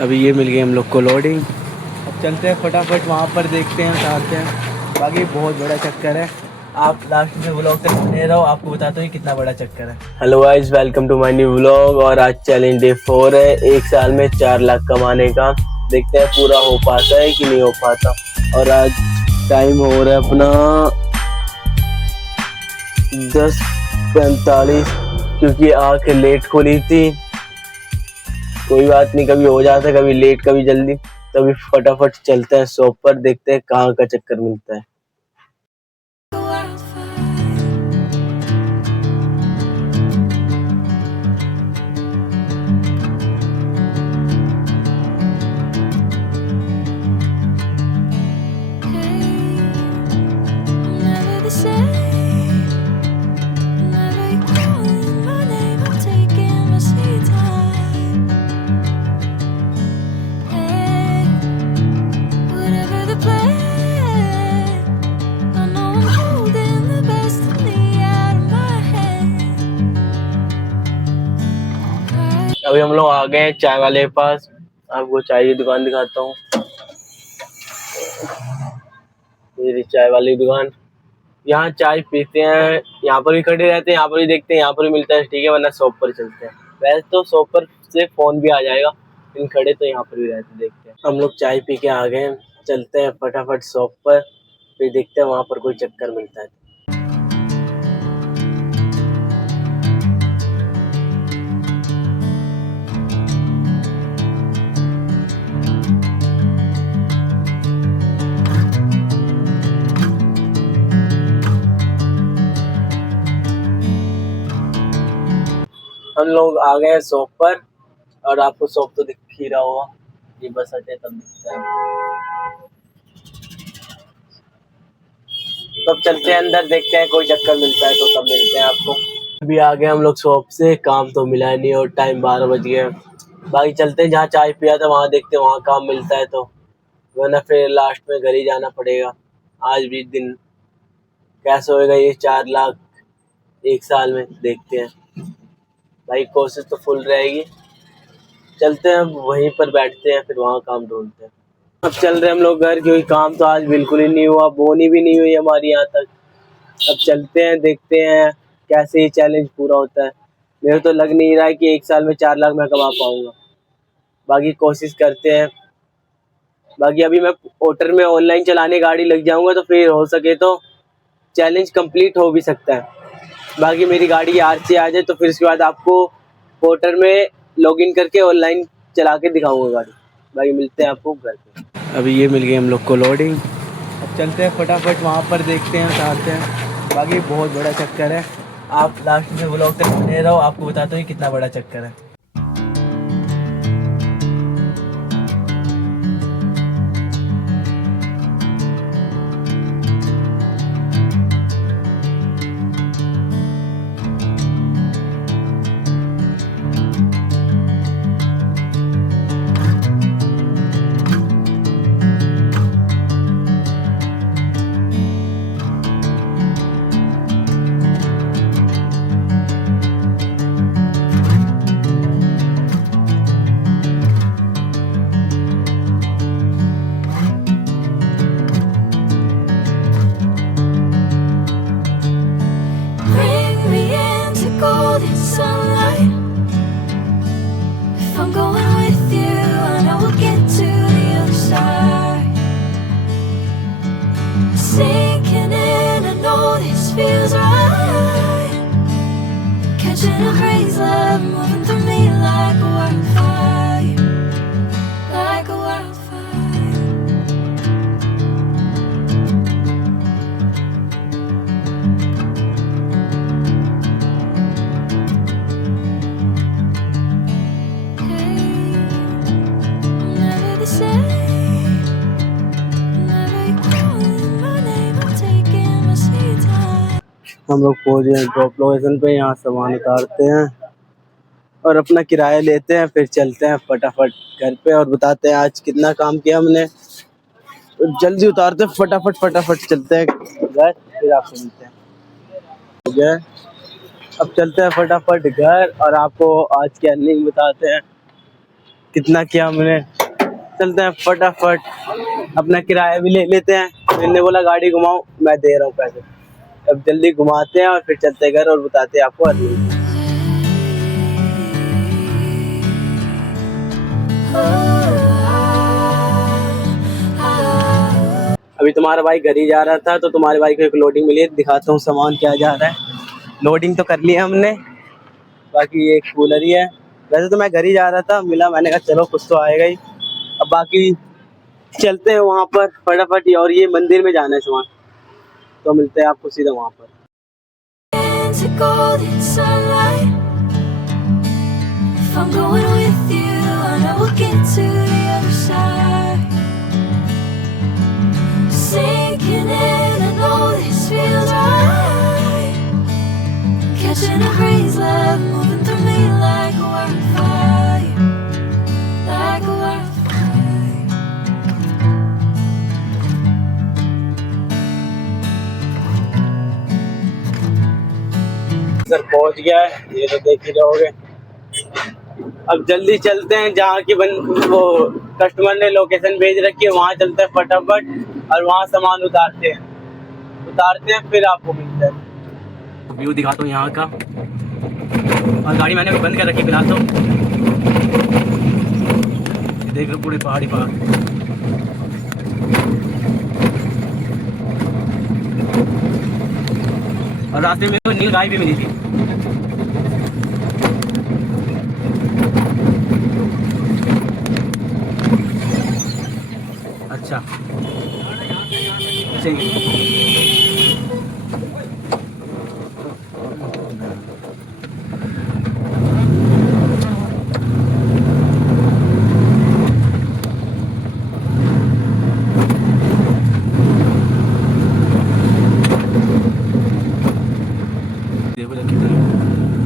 अभी ये मिल गई हम लोग को लोडिंग। अब चलते हैं फटाफट वहाँ पर, देखते हैं, उतारते हैं। बाकी बहुत बड़ा चक्कर है, आप लास्ट में व्लॉग तक बने रहो, आपको बताता हूँ कितना बड़ा चक्कर है। Hello guys, welcome to my new vlog. और आज चैलेंज डे 4 है, 1 साल में 4 लाख कमाने का। देखते हैं पूरा हो पाता है कि नहीं हो पाता। और आज टाइम हो रहा है अपना 10:45, क्योंकि आँख लेट खुली थी। कोई बात नहीं, कभी हो जाता है, कभी लेट कभी जल्दी। तो अभी फटाफट चलते हैं शॉप पर, देखते हैं कहाँ का चक्कर मिलता है। अभी हम लोग आ गए हैं चाय वाले के पास। आपको चाय की दुकान दिखाता हूँ। मेरी चाय वाली दुकान, यहाँ चाय पीते हैं, यहाँ पर भी खड़े रहते हैं, यहाँ पर भी देखते हैं, यहाँ पर भी मिलता है, ठीक है, वरना शॉप पर चलते हैं। वैसे तो शॉप पर से फोन भी आ जाएगा, लेकिन खड़े तो यहाँ पर भी रहते हैं, देखते हैं। हम लोग चाय पी के आ गए हैं, चलते हैं फटाफट शॉप पर, फिर देखते हैं वहाँ पर कोई चक्कर मिलता है। हम लोग आ गए हैं शॉप पर, और आपको शॉप तो दिख ही रहा होगा, ये बस अड्डे तब दिखता है। तब चलते हैं अंदर, देखते हैं कोई चक्कर मिलता है तो तब मिलते हैं आपको। अभी आ गए हम लोग शॉप से, काम तो मिला नहीं और टाइम 12 बज गया। बाकी चलते हैं, जहाँ चाय पिया था वहाँ देखते हैं, वहाँ काम मिलता है तो, वरना फिर लास्ट में घर ही जाना पड़ेगा। आज भी दिन कैसे होएगा ये 4 लाख 1 साल में, देखते हैं। भाई कोशिश तो फुल रहेगी। चलते हैं वहीं पर, बैठते हैं, फिर वहाँ काम ढूंढते हैं। अब चल रहे हम लोग घर, क्योंकि काम तो आज बिल्कुल ही नहीं हुआ, बोनी भी नहीं हुई हमारी यहाँ तक। अब चलते हैं, देखते हैं कैसे ये चैलेंज पूरा होता है। मेरे तो लग नहीं रहा है कि 1 साल में 4 लाख मैं कमा पाऊंगा। बाकी कोशिश करते हैं। बाकी अभी मैं होटल में ऑनलाइन चलाने गाड़ी लग जाऊंगा, तो फिर हो सके तो चैलेंज कंप्लीट हो भी सकता है। बाकी मेरी गाड़ी आरसी आ जाए तो फिर उसके बाद आपको पोर्टर में लॉगिन करके ऑनलाइन चला के दिखाऊंगा गाड़ी। बाकी मिलते हैं आपको घर पे। अभी ये मिल गई हम लोग को लोडिंग। अब चलते हैं फटाफट वहाँ पर, देखते हैं, उतारते हैं। बाकी बहुत बड़ा चक्कर है, आप लास्ट में व्लॉग तक बने रहो, आपको बताता हूँ कितना बड़ा चक्कर है। Sinking in, I know this feels right. Catching a crazy love moving through me like a wildfire, like a wildfire. Hey, I'm never the same. हम लोग पहुंच गए ड्रॉप लोकेशन पे, यहाँ सामान उतारते हैं और अपना किराया लेते हैं, फिर चलते हैं फटाफट घर पे और बताते हैं आज कितना काम किया हमने। जल्दी उतारते हैं, फटाफट फटाफट चलते हैं घर, फिर आपको मिलते हैं। हो गया, अब चलते हैं फटाफट घर और आपको आज की अर्निंग बताते हैं। कितना किया हमने। चलते हैं फटाफट, अपना किराया भी ले लेते हैं। मैंने बोला गाड़ी घुमाओ, मैं दे रहा हूँ पैसे। अब जल्दी घुमाते हैं और फिर चलते हैं घर और बताते हैं आपको अर्निंग। अभी तुम्हारा भाई घर ही जा रहा था तो तुम्हारे भाई को एक लोडिंग मिली है, दिखाता हूँ सामान क्या जा रहा है। लोडिंग तो कर लिया हमने, बाकी ये एक कूलर ही है। वैसे तो मैं घर ही जा रहा था, मिला, मैंने कहा चलो कुछ तो आएगा ही। अब बाकी चलते हैं वहाँ पर फटाफट, और ये मंदिर में जाना है सामान, तो मिलते हैं आपको सीधा वहाँ पर। into golden sunlight. If I'm going with you, I know we'll get to the other side. Sinking in, I know this feels right. Catching a breeze, love moving through me like a wildfire, like a wildfire. Sir पहुँच गया है, ये तो देख ही रहोगे। अब जल्दी चलते हैं, जहाँ की वो कस्टमर ने लोकेशन भेज रखी है वहाँ चलते हैं फटाफट, और वहाँ सामान उतारते हैं फिर आपको मिलता है। व्यू दिखाता हूँ यहाँ का, और गाड़ी मैंने अभी बंद कर रखी फिलहाल। तो देख लो पूरे पहाड़ी पहाड़। और रास्ते में तो नील गाय भी मिली थी। अच्छा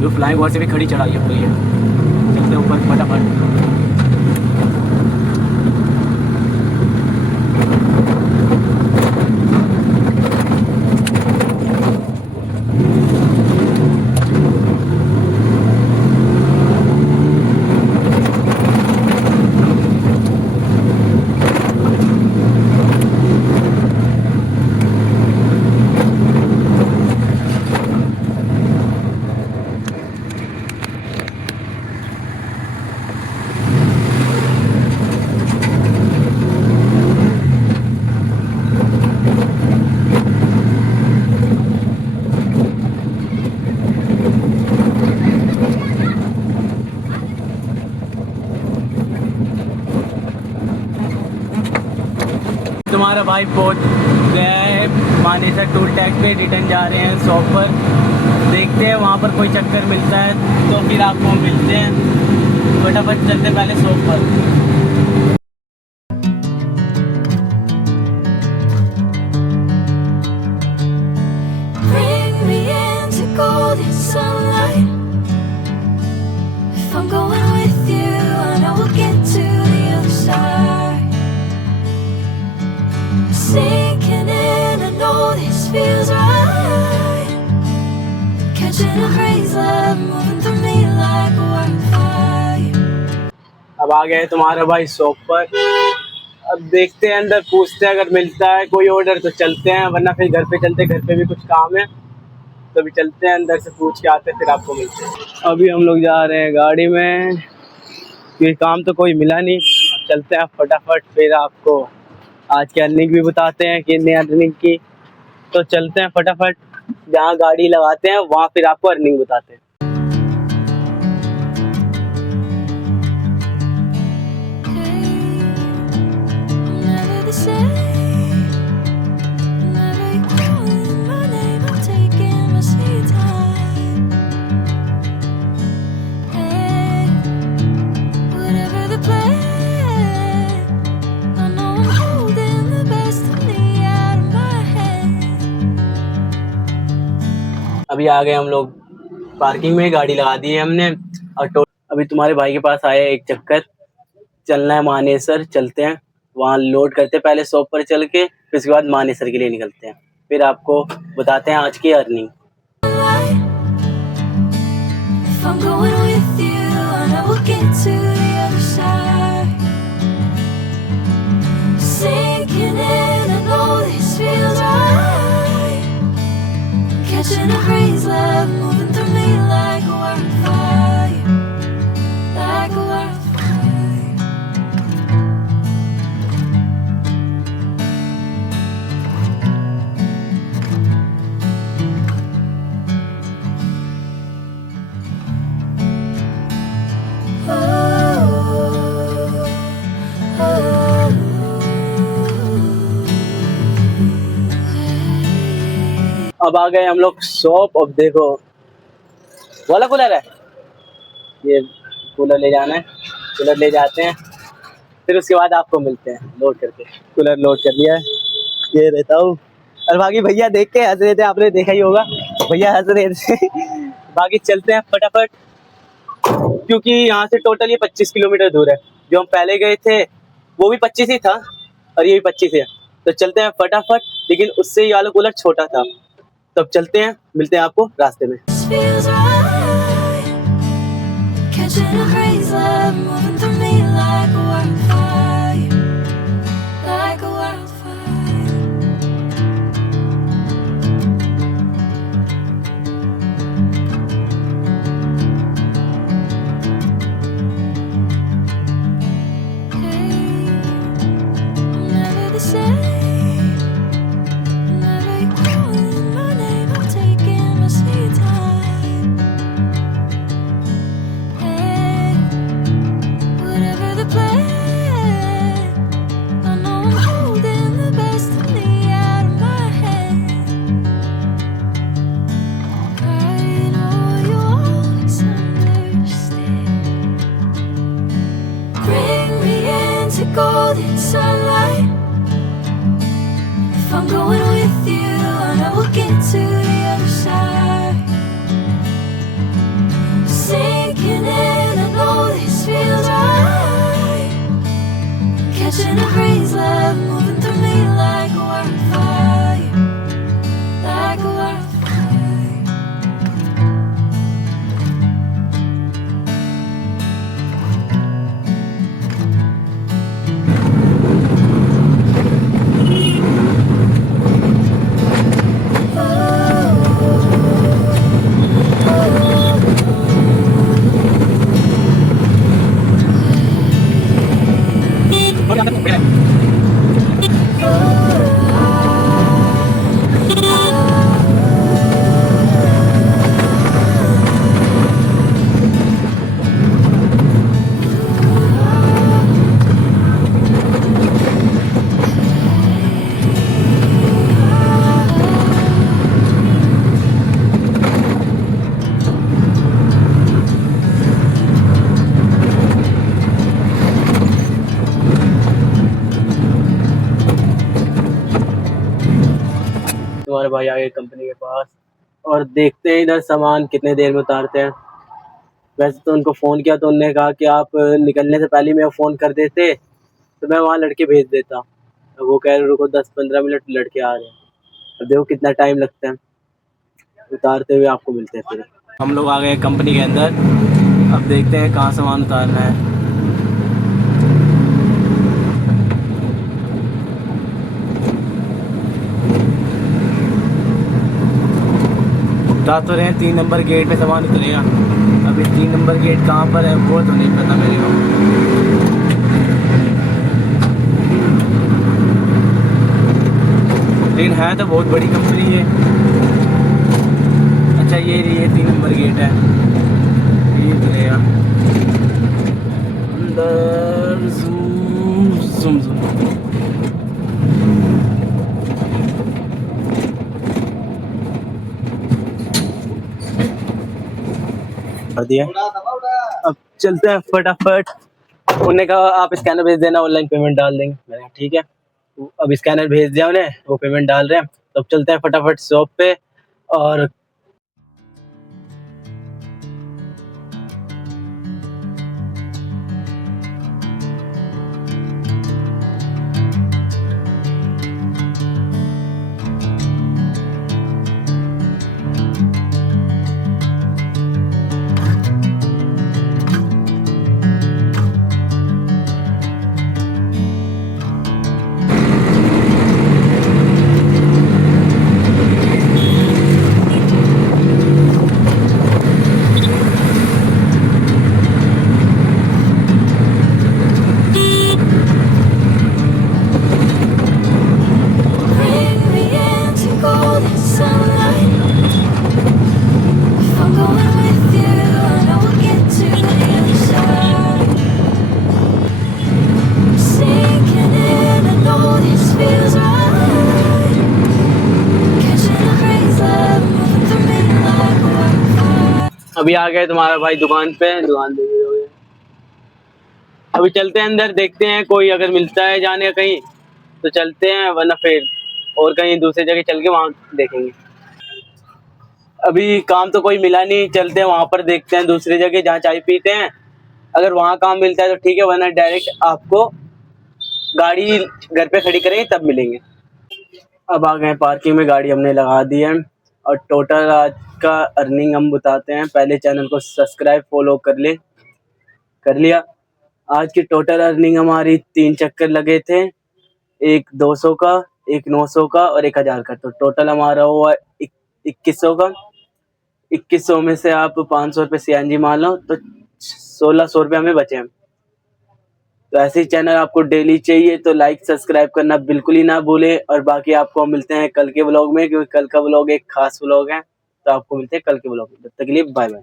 जो फ्लाइंग वहाँ से भी खड़ी चढ़ाई है पूरी है। चलते ऊपर फटाफट। तुम्हारा भाई पहुंच गया है मानेसर टोल टैक्स पे, रिटर्न जा रहे हैं शॉप पर। देखते हैं वहाँ पर कोई चक्कर मिलता है तो फिर आपको मिलते हैं। फटाफट चलते पहले शॉप पर। Bring me into golden sunlight. If I'm going with you, I know we'll get to the other side. Sinking in, I know this feels right. Catching a breeze, love moving through me like a wildfire. अब आ गए तुम्हारा भाई shop पर। अब देखते हैं अंदर, पूछते हैं, अगर मिलता है कोई ऑर्डर तो चलते हैं, वरना फिर घर पे चलते, घर पे भी कुछ काम है तो भी चलते हैं अंदर से पूछ के आते हैं, फिर आपको मिलते हैं। अभी हम लोग जा रहे हैं गाड़ी में, क्योंकि काम तो कोई मिला नहीं। अब चलते हैं फटाफट, फिर आपको आज की अर्निंग भी बताते हैं कितनी अर्निंग की। तो चलते हैं फटाफट, जहाँ गाड़ी लगाते हैं वहाँ फिर आपको अर्निंग बताते हैं। Never the same. Never you calling my name. I'm taking my sweet time. Hey, whatever the plan, I know I'm holding the best of me out of my hand. अभी आ गए हम लोग पार्किंग में, गाड़ी लगा दी है हमने। और अभी तुम्हारे भाई के पास आया एक चक्कर, चलना है मानेसर। चलते हैं वहाँ, लोड करते हैं पहले शॉप पर चल के, फिर उसके बाद मानेसर के लिए निकलते हैं। फिर आपको बताते हैं आज की earning. If I'm going with you, I know we'll get to the other side. अब आ गए हम लोग शॉप। अब देखो वाला कूलर है, ये कूलर ले जाना है, कूलर ले जाते हैं, फिर उसके बाद आपको मिलते हैं लोड करके। कूलर लोड कर लिया है, ये रहता हूँ। और बाकी भैया देख के हंस रहे थे, आपने देखा ही होगा, भैया हंस रहे थे। बाकी चलते हैं फटाफट, क्योंकि यहाँ से टोटल ये 25 किलोमीटर दूर है। जो हम पहले गए थे वो भी 25 ही था, और ये भी 25 है। तो चलते हैं फटाफट, लेकिन उससे ये वाला कूलर छोटा था। तो अब चलते हैं, मिलते हैं आपको रास्ते में। This feels right. Catching a breeze, love moving through me like a wildfire, like a wildfire. Hey, I'm never the same. Whenever you're calling my name, I'm taking my sweet time. Hey, whatever the plan, I know I'm holding the best of me out of my hand. I know you always understand. Bring me into golden sunlight. If I'm going with you, I know we'll get to the other side. Sinking in, I know this feels right. Catching a breeze, love moving through me like a wildfire, like a wildfire. तुम्हारे भाई आ गए company के पास, और देखते हैं इधर सामान कितने देर में उतारते हैं। वैसे तो उनको फ़ोन किया तो उन्होंने कहा कि आप निकलने से पहले मेरे को फ़ोन कर देते तो मैं वहाँ लड़के भेज देता। तो वो कह रहे रुको 10-15 मिनट, लड़के आ रहे हैं। अब देखो कितना टाइम लगता है, उतारते हुए आपको मिलते हैं फिर। हम लोग आ गए कंपनी के अंदर, अब देखते हैं कहाँ सामान उतारना है। उतार तो रहे हैं, 3 नंबर गेट पे सामान उतरेगा। अभी 3 नंबर गेट कहाँ पर है वो तो नहीं पता मेरे को। लेकिन है तो बहुत बड़ी कंपनी है। अच्छा ये 3 नंबर गेट है, ये उतरेगा अंदर। जूम जूम कर दिया। अब चलते हैं फटाफट। उन्होंने कहा आप स्कैनर भेज देना, ऑनलाइन पेमेंट डाल देंगे। मैंने कहा ठीक है। अब स्कैनर भेज दिया उन्हें, वो पेमेंट डाल रहे हैं। तो अब चलते हैं फटाफट शॉप पे। और अभी आ गए तुम्हारा भाई दुकान पे, दुकान पे अभी चलते हैं अंदर, देखते हैं कोई अगर मिलता है जाने का कहीं तो चलते हैं, वरना फिर और कहीं दूसरी जगह चल के वहां देखेंगे। अभी काम तो कोई मिला नहीं, चलते हैं वहां पर देखते हैं दूसरी जगह जहाँ चाय पीते हैं। अगर वहां काम मिलता है तो ठीक है, वरना डायरेक्ट आपको गाड़ी घर पे खड़ी करेंगे तब मिलेंगे। अब आ गए पार्किंग में, गाड़ी हमने लगा दी है और टोटल आज का अर्निंग हम बताते हैं। पहले चैनल को सब्सक्राइब फॉलो कर लिया। आज की टोटल अर्निंग हमारी 3 चक्कर लगे थे, एक 200 का, एक 900 का और 1000 का। तो टोटल हमारा हुआ 2100 का। 2100 में से आप 500 रुपये CNG मान लो तो 1600 रुपये हमें बचे हैं। तो ऐसे ही चैनल आपको डेली चाहिए तो लाइक सब्सक्राइब करना बिल्कुल ही ना भूले। और बाकी आपको मिलते हैं कल के व्लॉग में, क्योंकि कल का व्लॉग एक खास व्लॉग है। तो आपको मिलते हैं कल के व्लॉग में, तब तक के लिए बाय बाय।